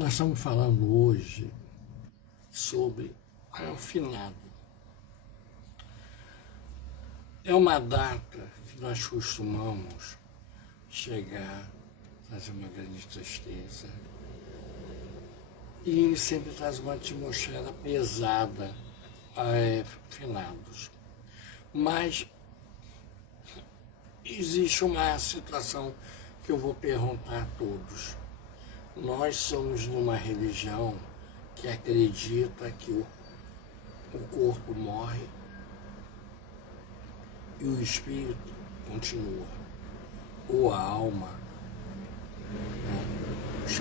Nós estamos falando hoje sobre o finado. É uma data que nós costumamos chegar, trazer uma grande tristeza, e sempre traz uma atmosfera pesada a finados. Mas existe uma situação que eu vou perguntar a todos. Nós somos numa religião que acredita que o corpo morre e o espírito continua, ou a alma, né? Os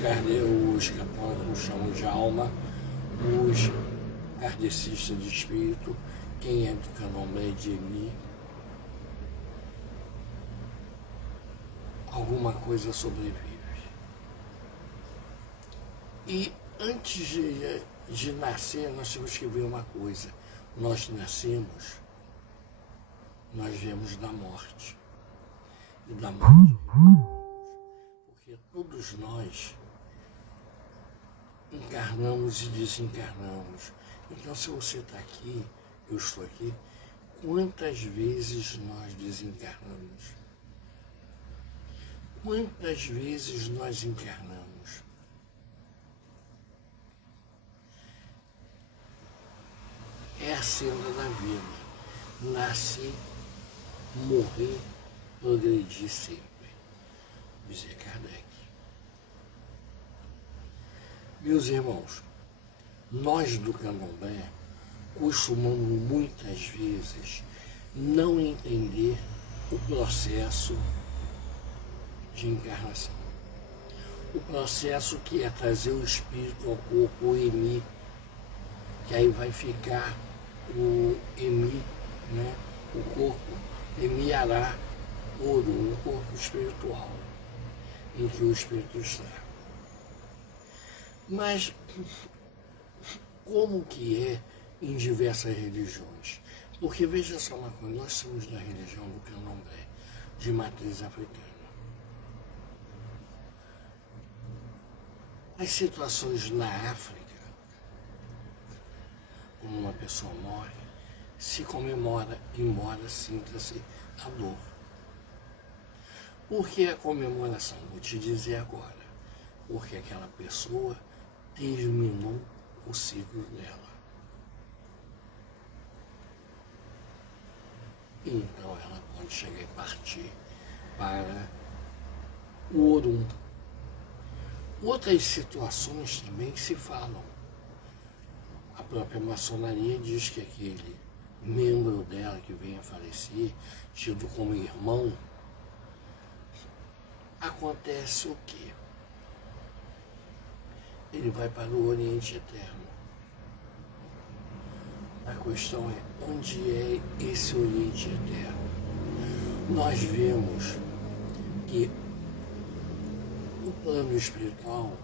católicos chamam de alma, os kardecistas de espírito, quem é do candomblé de Emi. Alguma coisa sobrevive. E antes de nascer, nós temos que ver uma coisa. Nós nascemos, nós viemos da morte. E da morte, porque todos nós encarnamos e desencarnamos. Então, se você está aqui, eu estou aqui, quantas vezes nós desencarnamos? Quantas vezes nós encarnamos? É a senda da vida. Nascer, morrer, progredir sempre. Dizia Kardec. Meus irmãos, nós do candomblé costumamos muitas vezes não entender o processo de encarnação. O processo que é trazer o espírito ao corpo, o Emi, que aí vai ficar o Emi, né? O corpo Emiará Ouro, o corpo espiritual, em que o espírito está. Mas como que é em diversas religiões? Porque veja só uma coisa, nós somos da religião do candomblé, de matriz africana. As situações na África, quando uma pessoa morre, se comemora, embora sinta-se a dor. Por que a comemoração? Vou te dizer agora. Porque aquela pessoa terminou o ciclo dela. Então ela pode chegar e partir para o Orum. Outras situações também se falam. A própria maçonaria diz que aquele membro dela que vem a falecer, tido como irmão, acontece o quê? Ele vai para o Oriente Eterno. A questão é, onde é esse Oriente Eterno? Nós vemos que o plano espiritual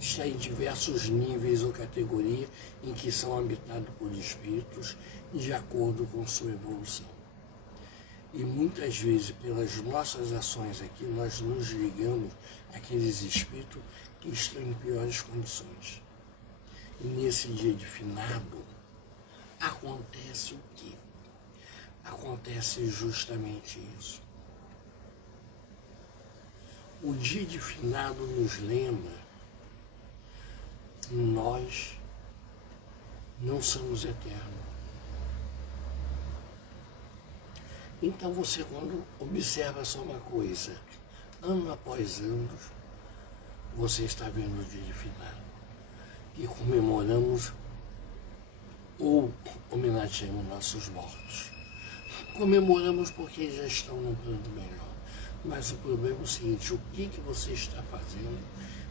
está em diversos níveis ou categorias em que são habitados por espíritos de acordo com sua evolução. E muitas vezes, pelas nossas ações aqui, nós nos ligamos àqueles espíritos que estão em piores condições. E nesse dia de finado, acontece o quê? Acontece justamente isso. O dia de finado nos lembra que nós não somos eternos. Então você, quando observa só uma coisa, ano após ano, você está vendo o dia de finado. E comemoramos ou homenageamos nossos mortos. Comemoramos porque já estão num plano melhor. Mas o problema é o seguinte, o que você está fazendo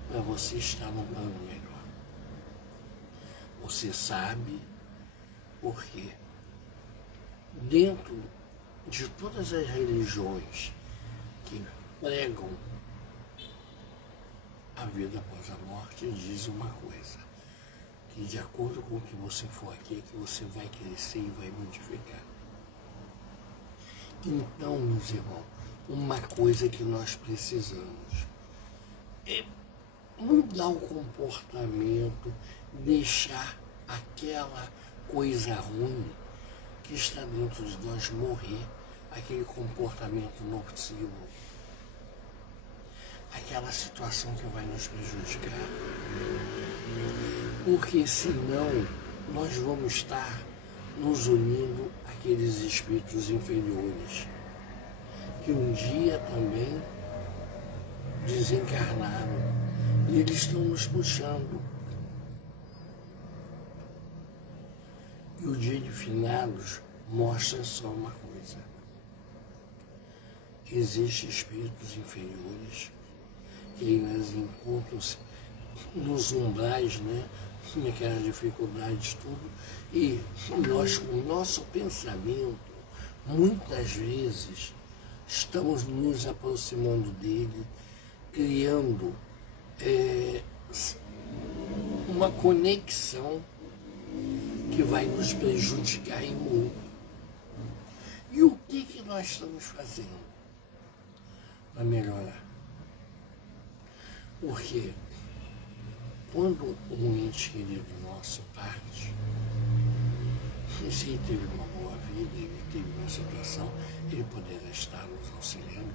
para você estar num plano melhor? Você sabe porque dentro de todas as religiões que pregam a vida após a morte, diz uma coisa, que de acordo com o que você for aqui, é que você vai crescer e vai modificar. Então, meus irmãos, uma coisa que nós precisamos é mudar o comportamento, deixar aquela coisa ruim que está dentro de nós morrer, aquele comportamento nocivo, aquela situação que vai nos prejudicar. Porque senão nós vamos estar nos unindo àqueles espíritos inferiores, que um dia também desencarnaram e eles estão nos puxando. E o dia de finados mostra só uma coisa: existem espíritos inferiores que ainda encontram-se nos umbrais, né? Naquelas dificuldades, tudo, e nós, com o nosso pensamento, muitas vezes, estamos nos aproximando dele, criando uma conexão que vai nos prejudicar em muito. E o que nós estamos fazendo para melhorar? Porque quando um ente querido nosso parte, se ele teve uma boa vida, ele teve uma situação, ele poderá estar nos auxiliando,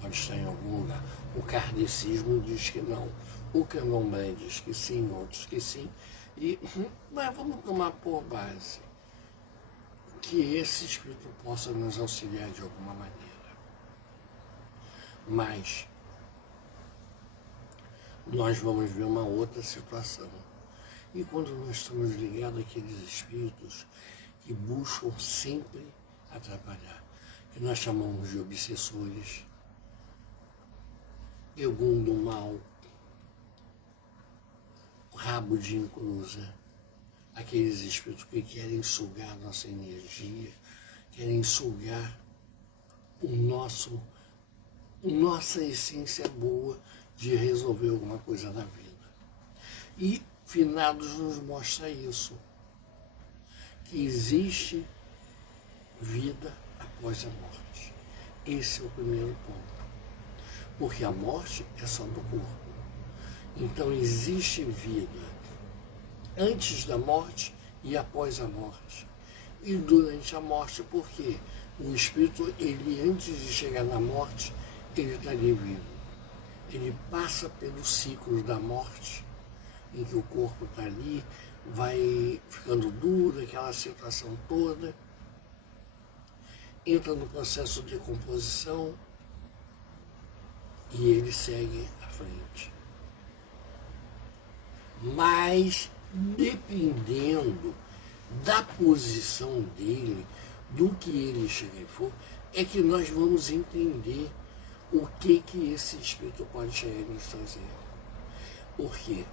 pode estar em algum lugar. O kardecismo diz que não, o candomblé diz que sim, outros que sim, mas vamos tomar por base que esse espírito possa nos auxiliar de alguma maneira. Mas nós vamos ver uma outra situação. E quando nós estamos ligados àqueles espíritos que buscam sempre atrapalhar, que nós chamamos de obsessores, algum do mal, rabo de encruza, aqueles espíritos que querem sugar nossa energia, querem sugar nossa essência boa de resolver alguma coisa na vida. E finados nos mostra isso, que existe vida após a morte. Esse é o primeiro ponto. Porque a morte é só do corpo. Então existe vida antes da morte e após a morte. E durante a morte, porque o espírito, ele antes de chegar na morte, ele está ali vivo. Ele passa pelos ciclos da morte, em que o corpo está ali, vai ficando duro, aquela situação toda, entra no processo de decomposição e ele segue à frente. Mas, dependendo da posição dele, do que ele chega e for, é que nós vamos entender o que esse espírito pode chegar e nos trazer. Porque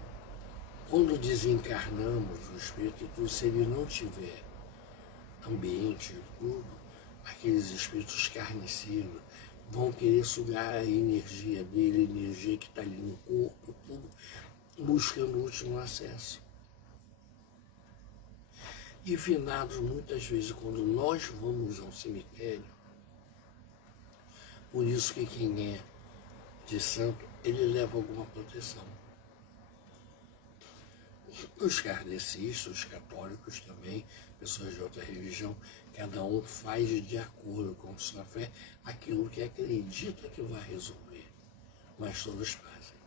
quando desencarnamos o espírito, se ele não tiver ambiente e tudo, aqueles espíritos carniceiros vão querer sugar a energia dele, a energia que está ali no corpo, tudo, buscando o último acesso. E finados, muitas vezes, quando nós vamos ao cemitério, por isso que quem é de santo, ele leva alguma proteção. Os kardecistas, os católicos também, pessoas de outra religião, cada um faz de acordo com sua fé aquilo que acredita que vai resolver, mas todos fazem.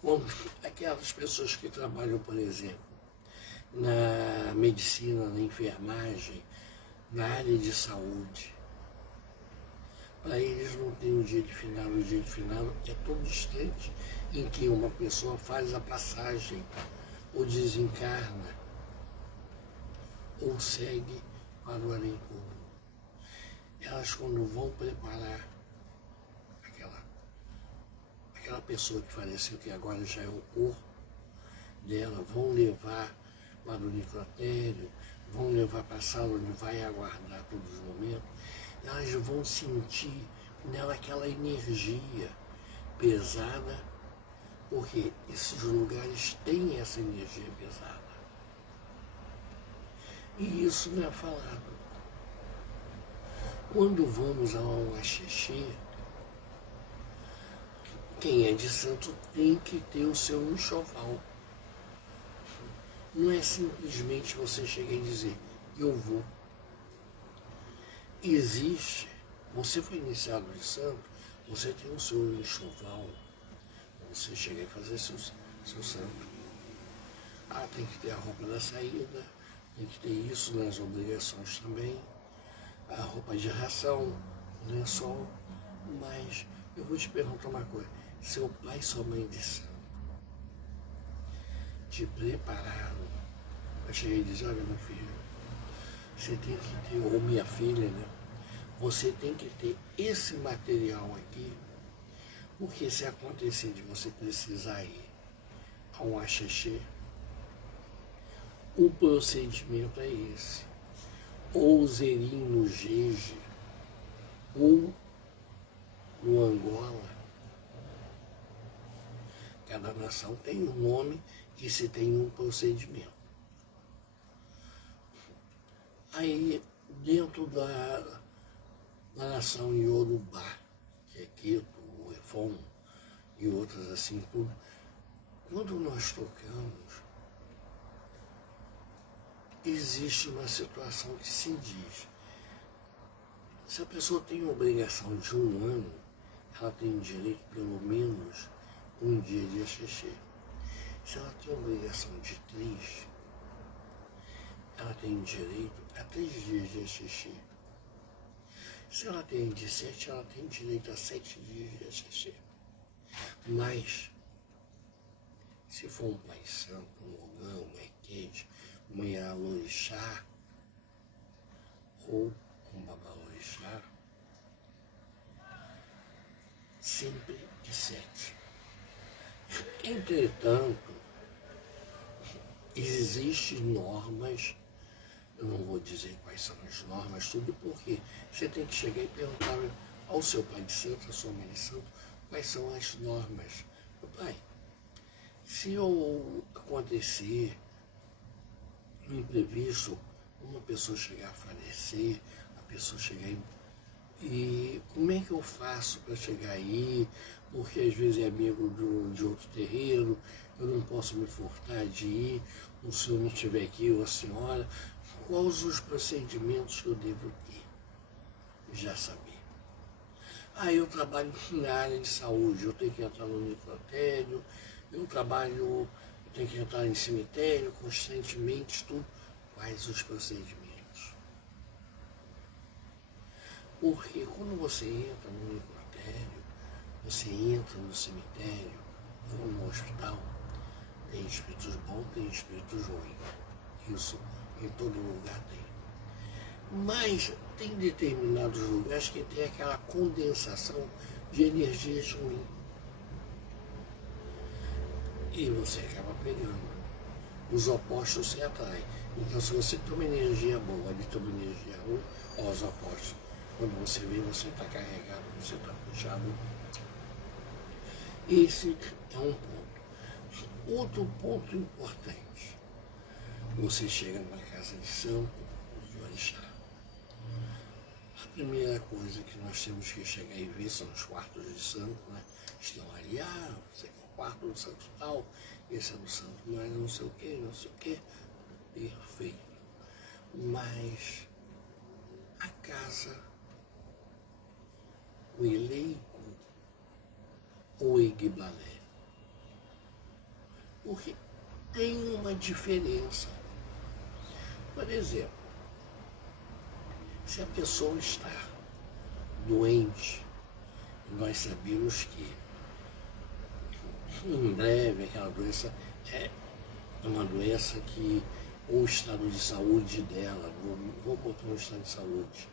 Quando aquelas pessoas que trabalham, por exemplo, na medicina, na enfermagem, na área de saúde, para eles não tem um dia de final, o dia de final é todo instante em que uma pessoa faz a passagem, ou desencarna, ou segue para o além-túmulo. Elas, quando vão preparar aquela pessoa que faleceu, que agora já é o corpo dela, vão levar para o necrotério, vão levar para a sala onde vai aguardar todos os momentos, elas vão sentir nela aquela energia pesada, porque esses lugares têm essa energia pesada. E isso não é falado. Quando vamos ao axixi, quem é de santo tem que ter o seu enxoval. Não é simplesmente você chegar e dizer, eu vou. Existe, você foi iniciado de santo, você tem o seu enxoval, você chega e fazer seu santo. Ah, tem que ter a roupa da saída, tem que ter isso nas obrigações também, a roupa de ração, o lençol, mas eu vou te perguntar uma coisa, seu pai e sua mãe de santo te prepararam para chegar e dizer, olha meu filho, você tem que ter, ou minha filha, né? Você tem que ter esse material aqui, porque se acontecer de você precisar ir a um axixê, o procedimento é esse. Ou zerinho no Jeje, ou no Angola. Cada nação tem um nome e se tem um procedimento. Aí, dentro da nação Yorubá, que é Queto, o Efon e outras assim, tudo, quando nós tocamos, existe uma situação que se diz, se a pessoa tem a obrigação de 1 ano, ela tem direito pelo menos 1 dia de axixê. Se ela tem a obrigação de 3, ela tem direito a 3 dias de axixê. Se ela tem de 7, ela tem direito a 7 dias de axixê. Mas, se for um pai santo, um ogã, um equete, um ialorixá, ou um babalorixá, sempre é 7. Entretanto, existem normas, eu não vou dizer quais são as normas, tudo porque você tem que chegar e perguntar ao seu pai de santo, à sua mãe de santo, quais são as normas. Meu pai, se eu acontecer um imprevisto, uma pessoa chegar a falecer, a pessoa chegar e como é que eu faço para chegar aí? Porque às vezes é amigo de outro terreiro, eu não posso me furtar de ir, o senhor não estiver aqui, ou a senhora, quais os procedimentos que eu devo ter? Já saber. Ah, eu trabalho na área de saúde, eu tenho que entrar no necrotério, eu tenho que entrar em cemitério constantemente, tudo. Quais os procedimentos? Porque quando você entra no necrotério, você entra no cemitério ou no hospital, tem espíritos bons, tem espíritos ruins. Isso em todo lugar tem. Mas tem determinados lugares que tem aquela condensação de energias ruins. E você acaba pegando. Os opostos se atraem. Então, se você toma energia boa, ele toma energia ruim, ó, os opostos. Quando você vê, você está carregado, você está puxado. Esse é um ponto. Outro ponto importante. Você chega numa casa de santo, de orixá. A primeira coisa que nós temos que chegar e ver são os quartos de santo, né? Estão ali, você é o quarto do santo tal, esse é do santo, mas não sei o que, não sei o que. Perfeito. Mas a casa, o eleito, ou o Igbalé, porque tem uma diferença. Por exemplo, se a pessoa está doente, nós sabemos que em breve aquela doença é uma doença que o estado de saúde dela, vou botar um estado de saúde,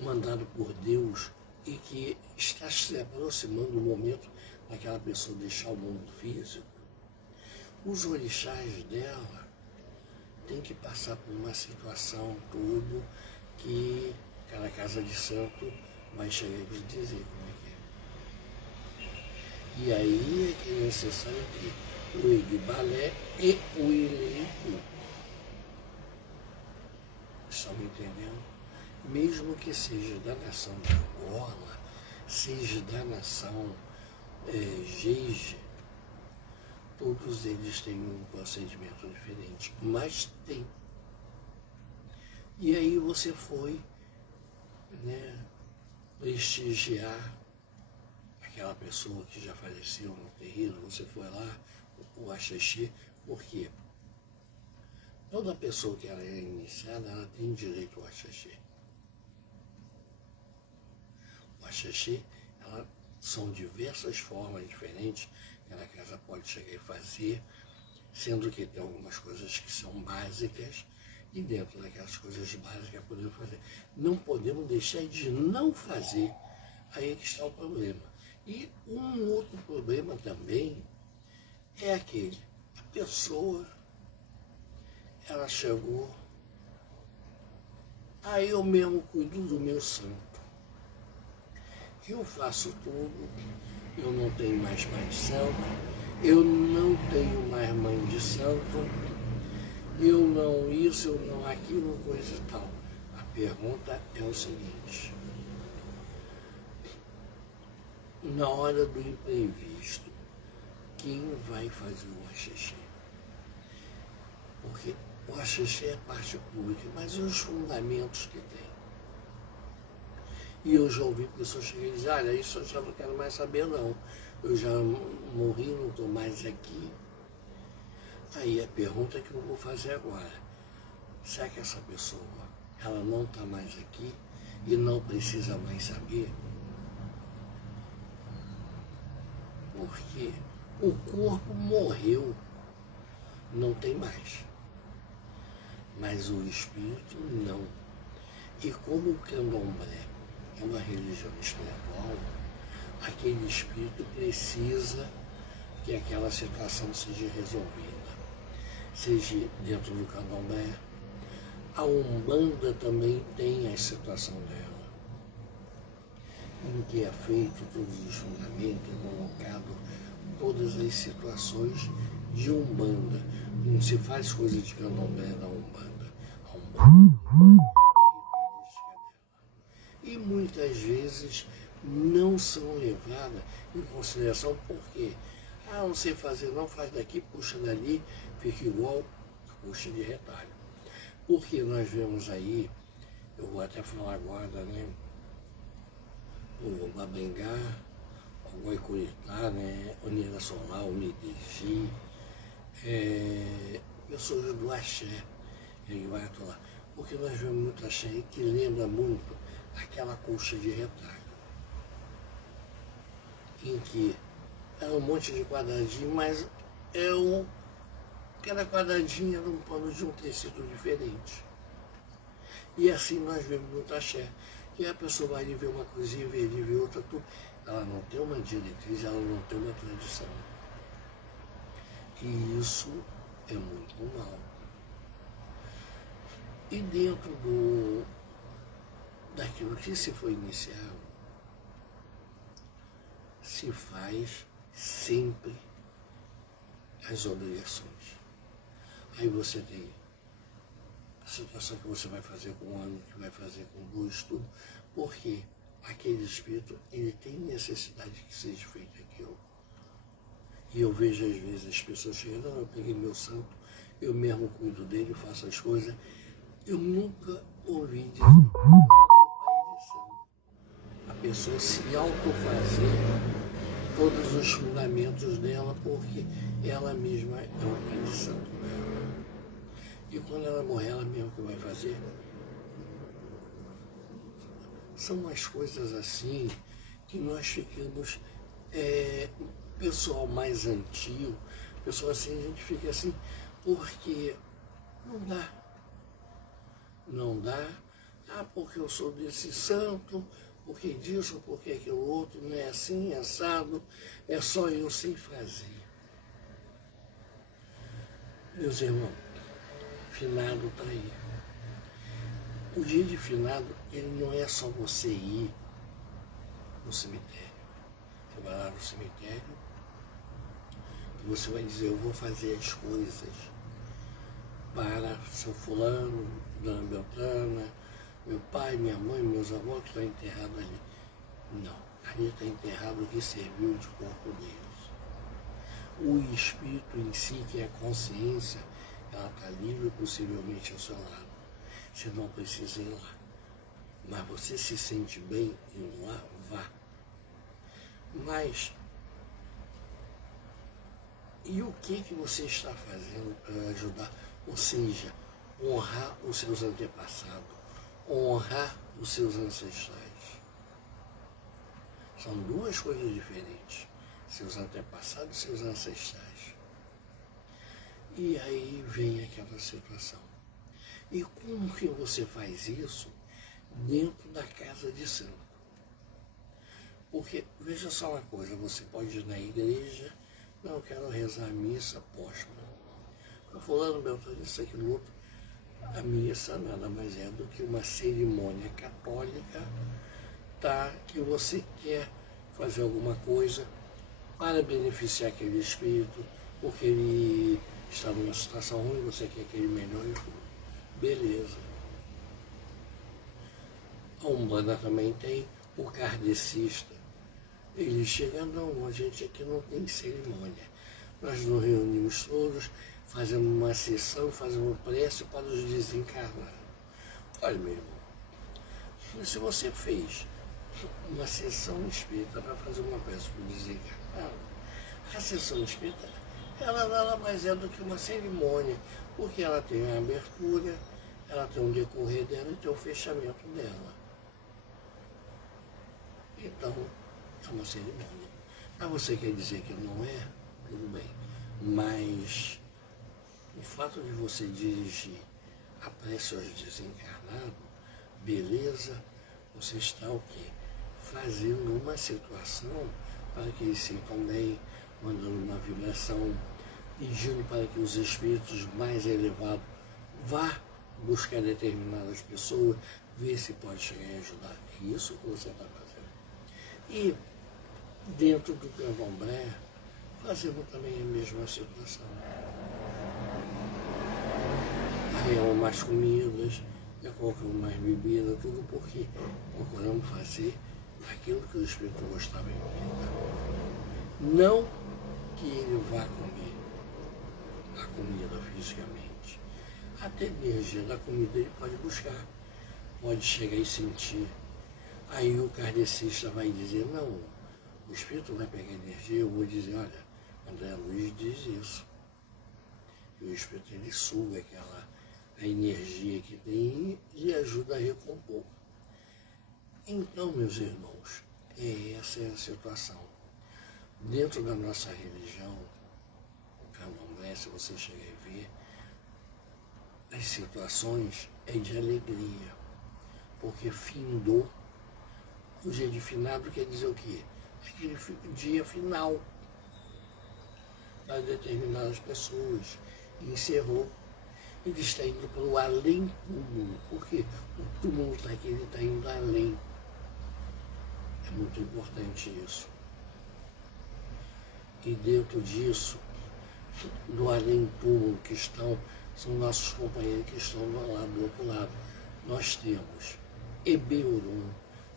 mandado por Deus e que está se aproximando do momento daquela pessoa deixar o mundo físico, os orixás dela têm que passar por uma situação tudo que cada casa de santo vai chegar e vai dizer como é que é. E aí é que é necessário que o Igbalé e o eleito, estão me entendendo? Mesmo que seja da nação de Angola, seja da nação Geige, todos eles têm um procedimento diferente, mas tem. E aí você foi, né, prestigiar aquela pessoa que já faleceu no terreiro, você foi lá, o axixi, por quê? Toda pessoa que ela é iniciada, ela tem direito ao axixi. O axixi, são diversas formas diferentes que a casa pode chegar e fazer, sendo que tem algumas coisas que são básicas, e dentro daquelas coisas básicas podemos fazer. Não podemos deixar de não fazer, aí é que está o problema. E um outro problema também é aquele, a pessoa, ela chegou, aí eu mesmo cuido do meu santo. Eu faço tudo, eu não tenho mais pai de santo, eu não tenho mais mãe de santo, eu não isso, eu não aquilo, coisa e tal. A pergunta é o seguinte, na hora do imprevisto, quem vai fazer o axixi? Porque o axixi é parte pública, mas e os fundamentos que tem? E eu já ouvi pessoas chegarem e dizer, olha, isso eu já não quero mais saber não, eu já morri, não estou mais aqui. Aí a pergunta que eu vou fazer agora, será que essa pessoa, ela não está mais aqui e não precisa mais saber? Porque o corpo morreu, não tem mais, mas o espírito não. E como o candomblé é uma religião espiritual, aquele espírito precisa que aquela situação seja resolvida, seja dentro do candomblé. A Umbanda também tem a situação dela, em que é feito todos os fundamentos, é colocado todas as situações de Umbanda. Não se faz coisa de candomblé na Umbanda. A Umbanda e muitas vezes não são levadas em consideração porque, não sei fazer, não faz daqui, puxa dali, fica igual puxa de retalho. Porque nós vemos aí, eu vou até falar agora, né, o Babengá, o Goicuritá, né, Unida Solar, Unidegi, pessoas do axé, ele vai atuar. Porque nós vemos muito axé que lembra muito aquela colcha de retalho, em que é um monte de quadradinho, mas cada quadradinho era um pano de um tecido diferente. E assim nós vemos muito axé, que a pessoa vai ali ver uma coisinha, ver ali, ver outra, tudo. Ela não tem uma diretriz, ela não tem uma tradição. E isso é muito mal. E dentro daquilo que se foi iniciado, se faz sempre as obrigações. Aí você tem a situação que você vai fazer com um ano, que vai fazer com dois, tudo, porque aquele espírito, ele tem necessidade que seja feito aquilo. E eu vejo às vezes as pessoas chegando, eu peguei meu santo, eu mesmo cuido dele, faço as coisas. Eu nunca ouvi dizer a pessoa se autofazer todos os fundamentos dela, porque ela mesma é o pai de santo dela. E quando ela morrer, ela mesma que vai fazer. São umas coisas assim que nós ficamos, pessoal mais antigo, pessoal assim, a gente fica assim, porque não dá. Não dá, porque eu sou desse santo, porque disso, porque aquilo outro, não é assim, é assado, é só eu sem fazer. Meus irmãos, finado está aí. O dia de finado, ele não é só você ir no cemitério. Você vai lá no cemitério e você vai dizer, eu vou fazer as coisas para seu fulano, Dona Beltrana, meu pai, minha mãe, meus avós que estão enterrados ali. Não, ali está enterrado o que serviu de corpo deles. O espírito em si, que é a consciência, ela está livre possivelmente ao seu lado. Você não precisa ir lá. Mas você se sente bem indo lá, vá. Mas, e o que você está fazendo para ajudar? Ou seja, honrar os seus antepassados, honrar os seus ancestrais. São duas coisas diferentes. Seus antepassados e seus ancestrais. E aí vem aquela situação. E como que você faz isso dentro da casa de santo? Porque, veja só uma coisa, você pode ir na igreja, não, eu quero rezar a missa póstuma. Fulano, Beltrano, isso, aquilo, outro. A missa nada mais é do que uma cerimônia católica, tá? Que você quer fazer alguma coisa para beneficiar aquele espírito, porque ele está numa situação ruim, você quer que ele melhore tudo. Beleza. A Umbanda também tem o kardecista. Ele chega, não, a gente aqui não tem cerimônia. Nós nos reunimos todos, fazemos uma sessão, fazemos prece para os desencarnados. Olha, meu irmão, se você fez uma sessão espírita para fazer uma prece para o desencarnado, a sessão espírita, ela nada mais é do que uma cerimônia, porque ela tem a abertura, ela tem um decorrer dela e tem o fechamento dela. Então, é uma cerimônia. Mas você quer dizer que não é? Tudo bem. Mas o fato de você dirigir a prece aos desencarnados, beleza, você está o quê? Fazendo uma situação para que eles sintam bem, mandando uma vibração, pedindo para que os espíritos mais elevados vá buscar determinadas pessoas, ver se pode chegar e ajudar. É isso que você está fazendo. E dentro do candomblé, fazendo também a mesma situação. Arreamos mais comidas, colocamos mais bebida, tudo porque procuramos fazer aquilo que o espírito gostava em vida. Não que ele vá comer a comida fisicamente. Até a energia da comida ele pode buscar, pode chegar e sentir. Aí o kardecista vai dizer, não, o espírito vai pegar energia, eu vou dizer, olha, André Luiz diz isso. E o espírito ele suga a energia que tem e ajuda a recompor. Então, meus irmãos, essa é a situação. Dentro da nossa religião, o candomblé, se você chegar e ver, as situações é de alegria, porque findou. O dia de finado quer dizer o quê? É aquele dia final para determinadas pessoas. Encerrou. Ele está indo para o além-túmulo. Porque o túmulo está aqui, ele está indo além. É muito importante isso. E dentro disso, do além-túmulo que são nossos companheiros que estão do outro lado. Nós temos Ebeurum,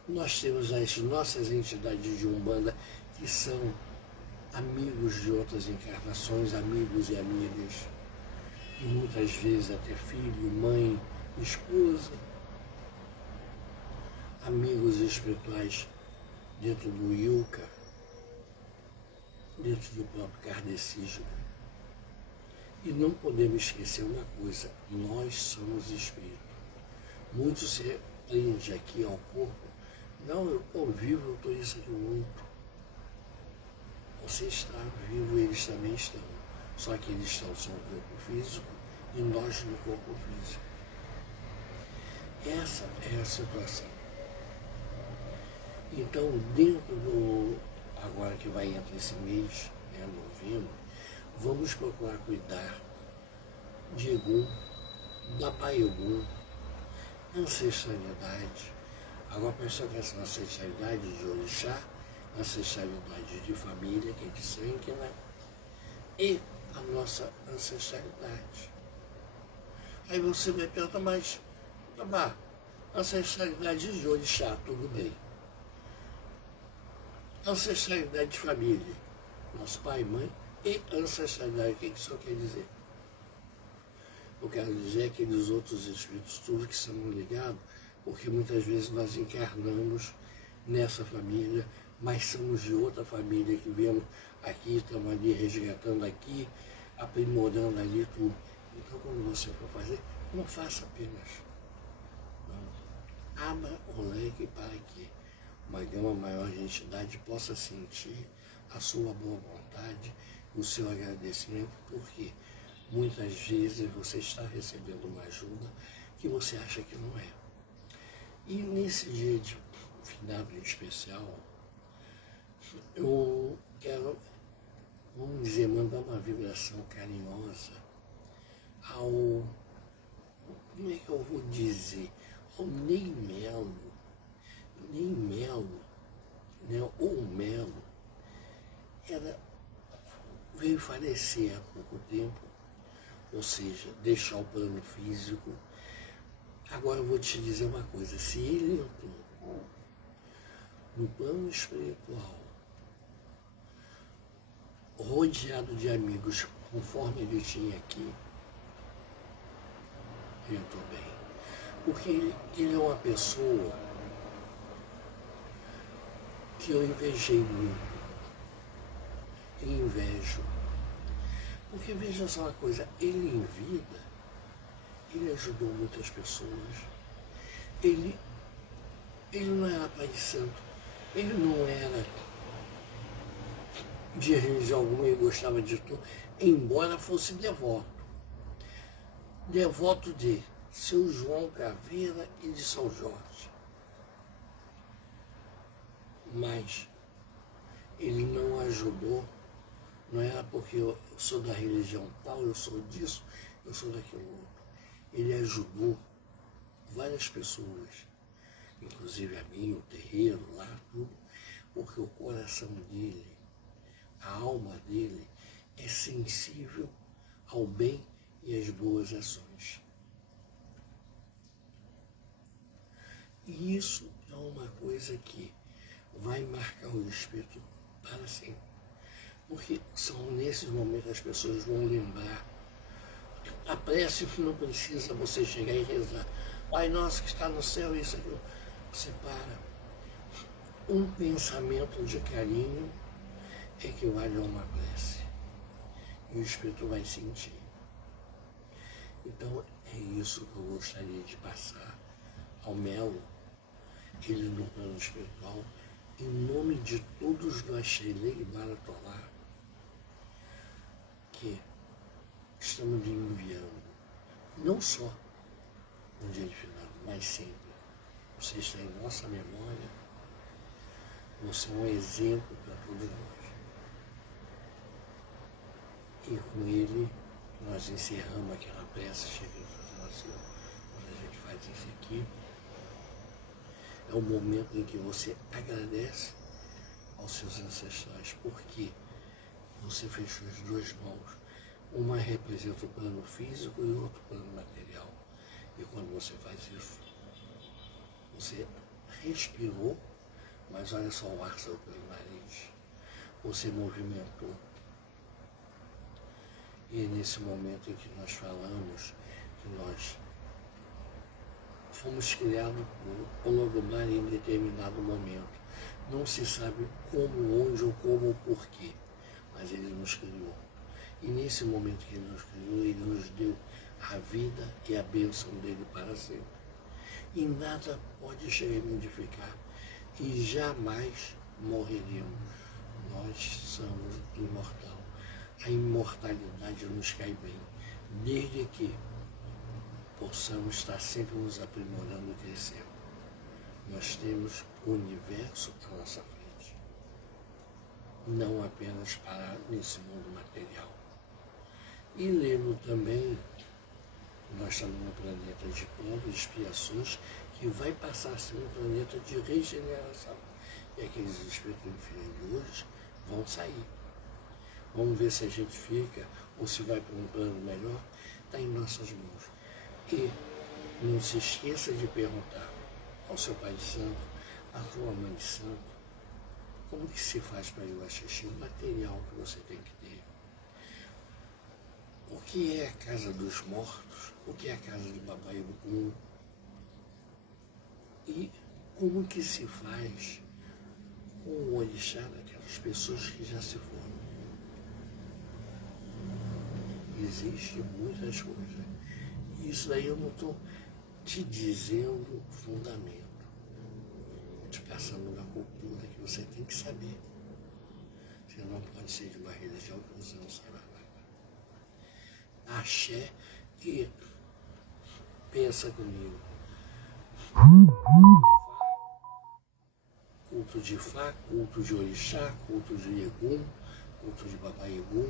nós temos as nossas entidades de Umbanda, que são amigos de outras encarnações, amigos e amigas, e muitas vezes até filho, mãe, esposa, amigos espirituais dentro do Yucca, dentro do próprio kardecismo. E não podemos esquecer uma coisa, nós somos espíritos. Muitos se prendem aqui ao corpo, não, eu estou vivo, eu estou isso aqui muito. Você está vivo, eles também estão. Só que eles estão só no corpo físico e nós no corpo físico. Essa é a situação. Então, dentro do... Agora que vai entrar esse mês, novembro, vamos procurar cuidar de Egum, da Baiogum, ancestralidade. Agora presta atenção na ancestralidade de orixá, ancestralidade de família, que é de sangue, né? E a nossa ancestralidade. Aí você vai perguntar, mas ancestralidade de orixá, tudo bem. Ancestralidade de família, nosso pai, mãe e ancestralidade. O que isso quer dizer? Eu quero dizer aqueles outros espíritos todos que estamos ligados, porque muitas vezes nós encarnamos nessa família, mas somos de outra família que viemos aqui, estamos ali resgatando aqui, aprimorando ali tudo. Então, quando você for fazer, não faça apenas. Não. Abra o leque para que uma gama maior de entidade possa sentir a sua boa vontade, o seu agradecimento, porque muitas vezes você está recebendo uma ajuda que você acha que não é. E nesse dia de finado em especial, eu quero, vamos dizer, mandar uma vibração carinhosa ao, como é que eu vou dizer, ao Ney Melo, né, ou Melo, ela veio falecer há pouco tempo, ou seja, deixar o plano físico. Agora eu vou te dizer uma coisa, se ele entrou no plano espiritual, rodeado de amigos, conforme ele tinha aqui, ele entrou bem. Porque ele é uma pessoa que eu invejei muito. E invejo. Porque veja só uma coisa, ele em vida, ele ajudou muitas pessoas. Ele não era pai de santo, ele não era de religião alguma, ele gostava de tudo, embora fosse devoto. Devoto de Seu João Caveira e de São Jorge. Mas ele não ajudou, não era porque eu sou da religião tal, eu sou disso, eu sou daquilo outro. Ele ajudou várias pessoas, inclusive a mim, o terreiro lá, tudo, porque o coração dele, a alma dele é sensível ao bem e às boas ações. E isso é uma coisa que vai marcar o espírito para sempre. Porque são nesses momentos que as pessoas vão lembrar. A prece não precisa você chegar e rezar. Pai nosso que está no céu, isso aqui. Você para. Um pensamento de carinho equivale a uma prece. E o espírito vai sentir. Então é isso que eu gostaria de passar ao Melo, ele no plano espiritual, em nome de todos nós, Sheilei e Baratolá, que estamos lhe enviando, não só no dia de final, mas sempre. Você está em nossa memória, você é um exemplo para todos nós. E com ele, nós encerramos aquela peça, chegando a fazer assim, quando a gente faz isso aqui, é o momento em que você agradece aos seus ancestrais, porque você fechou as duas mãos. Uma representa o plano físico e o outro plano material. E quando você faz isso, você respirou, mas olha só, o ar saiu pelo nariz. Você movimentou. E é nesse momento em que nós falamos que nós fomos criados por Olodumare em determinado momento. Não se sabe como, onde ou como ou porquê, mas ele nos criou. E nesse momento que ele nos criou, ele nos deu a vida e a bênção dele para sempre. E nada pode chegar a modificar. E jamais morreremos. Nós somos imortal. A imortalidade nos cai bem, desde que possamos estar sempre nos aprimorando e crescendo. Nós temos o universo à nossa frente, não apenas parar nesse mundo material. E lembro também, nós estamos num planeta de provas, de expiações, que vai passar a ser um planeta de regeneração. E aqueles espíritos inferiores vão sair. Vamos ver se a gente fica ou se vai para um plano melhor. Está em nossas mãos. E não se esqueça de perguntar ao seu pai de santo, à sua mãe de santo, Como que se faz para ir ao xixi? O material que você tem que ter. O que é a casa dos mortos? O que é a casa de Baba Yaga? E como que se faz com o orixá daquelas pessoas que já se foram? Existem muitas coisas. Isso aí eu não estou te dizendo fundamento. Estou te passando uma cultura que você tem que saber. Você não pode ser de uma religião que você não sabe nada. Axé e pensa comigo. Culto de Fá, culto de Orixá, culto de Egum, culto de Baba Yaga.